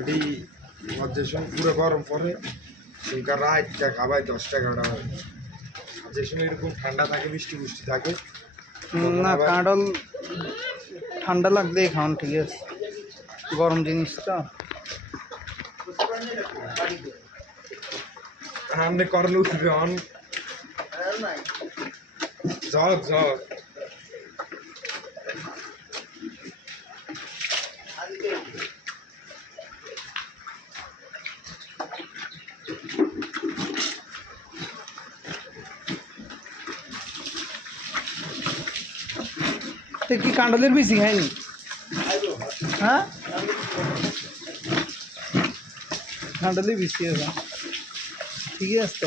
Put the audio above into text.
এটি যে সময় পুরো গরম পড়ে সেখানে রাতটা খাবাই 10-11টা হয়। আর যে সময় এরকম ঠান্ডা থাকে বৃষ্টি বৃষ্টি থাকে না কাঁঠাল ঠান্ডা লাগলেই খাওয়ান ঠিক আছে, গরম জিনিস তো। সামনে করলে উঠবে অন ঝক ঝক। কি কাঁঠালের বেশি খায়নি? হ্যাঁ কাঁঠালের বেশি আছে, ঠিকই আছে।